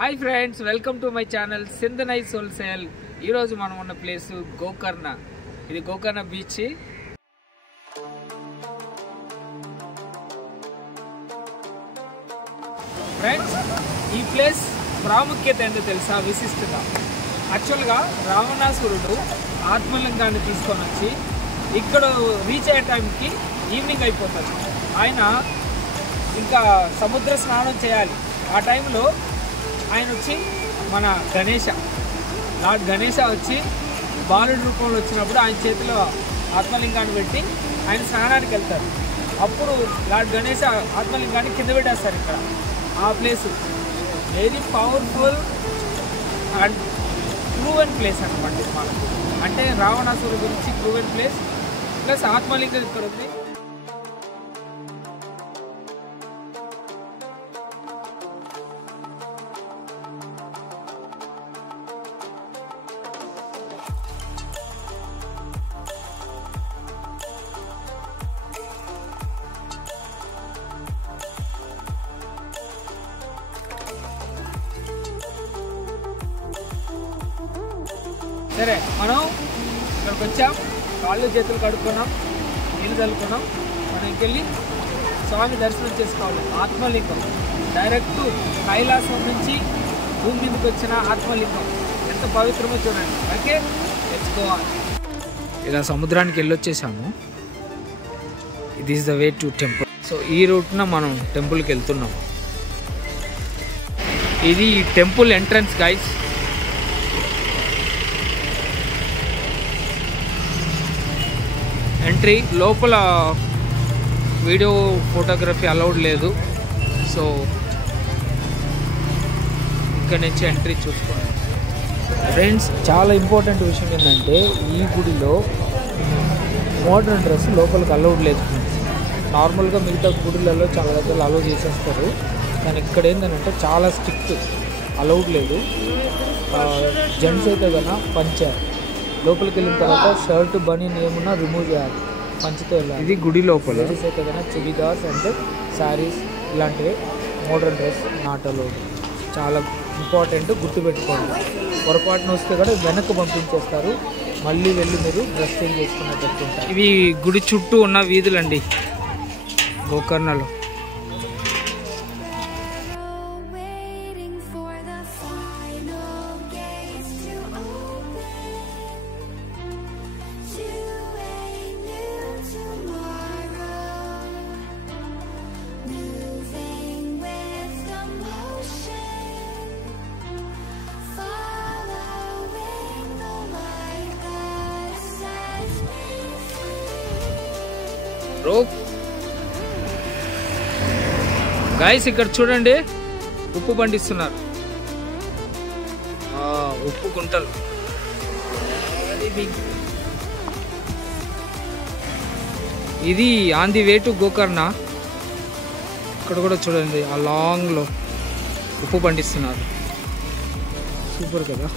Hi friends, welcome to my channel Sindhanai సోల్సేల్. ఈరోజు మనం ఉన్న ప్లేస్ గోకర్ణ. ఇది గోకర్ణ బీచ్. ఫ్రెండ్స్, ఈ ప్లేస్ ప్రాముఖ్యత ఏంటో తెలుసా? విశిష్టత. యాక్చువల్గా రావణాసురుడు ఆత్మలింగాన్ని తీసుకొని వచ్చి ఇక్కడ రీచ్ అయ్యే టైంకి ఈవినింగ్ అయిపోతుంది. ఆయన ఇంకా సముద్ర స్నానం చేయాలి. ఆ టైంలో ఆయన వచ్చి మన లార్డ్ గణేష వచ్చి బాలుడి రూపంలో వచ్చినప్పుడు ఆయన చేతిలో ఆత్మలింగాన్ని పెట్టి ఆయన స్నానానికి వెళ్తారు. అప్పుడు లార్డ్ గణేష ఆత్మలింగాన్ని కింద పెట్టేస్తారు. ఇక్కడ ఆ place very powerful and proven place అనమాట. మనకు అంటే రావణాసురుడు గురించి ప్రూవెన్ ప్లేస్ ప్లస్ ఆత్మలింగం ఇక్కడ ఉంది. సరే, మనం ఇక్కడికి వచ్చాం, కాళ్ళు చేతులు కడుక్కున్నాం, నీళ్ళు చల్లుకున్నాం. మనం ఇంకెళ్ళి స్వామి దర్శనం చేసుకోవాలి. ఆత్మలింగం డైరెక్ట్ కైలాసం నుంచి భూమి మీదకి వచ్చిన ఆత్మలింగం ఎంత పవిత్రమో చూడండి. Okay, let's go on. ఇలా సముద్రానికి వెళ్ళొచ్చేసాము. ఇది is the way to temple. So ఈ రూట్న మనం టెంపుల్కి వెళ్తున్నాం. ఇది టెంపుల్ ఎంట్రన్స్ గైస్. ఎంట్రీ లోపల వీడియో ఫోటోగ్రఫీ అలౌడ్ లేదు. సో ఇక్కడ నుంచి ఎంట్రీ చూసుకోండి. ఫ్రెండ్స్, చాలా ఇంపార్టెంట్ విషయం ఏంటంటే ఈ గుడిలో మోడర్న్ డ్రెస్ లోపలికి అలౌడ్ లేదు. నార్మల్గా మిగతా గుడిలలో చాలా దగ్గర అలౌ చేసేస్తారు, కానీ ఇక్కడ ఏంటంటే చాలా స్ట్రిక్ట్, అలౌడ్ లేదు. జెంట్స్ అయితే కన్నా పంచారు. లోపలికి వెళ్ళిన తర్వాత షర్ట్ బనీన్ ఏమున్నా రిమూవ్ చేయాలి, పంచితో వెళ్ళాలి. ఇది గుడి లోపల. లేడీస్ అయితే కన్నా చుడిదార్స్ అండ్ శారీస్ ఇలాంటివి, మోడర్న్ డ్రెస్ నాట్ అలౌడ్. చాలా ఇంపార్టెంట్, గుర్తుపెట్టుకోండి. పొరపాటున వస్తే కూడా వెనక్కి పంపించేస్తారు, మళ్ళీ వెళ్ళి మీరు డ్రెస్ చేంజ్ చేసుకున్నట్టు ఉంటారు. ఇవి గుడి చుట్టూ ఉన్న వీధులండి గోకర్ణలో. గైస్, ఇక్కడ చూడండి, ఉప్పు పండిస్తున్నారు. ఉప్పు గుంటలు. ఇది on the way to Gokarna. ఇక్కడ కూడా చూడండి, ఆ లాంగ్ లో ఉప్పు పండిస్తున్నారు. సూపర్ కదా.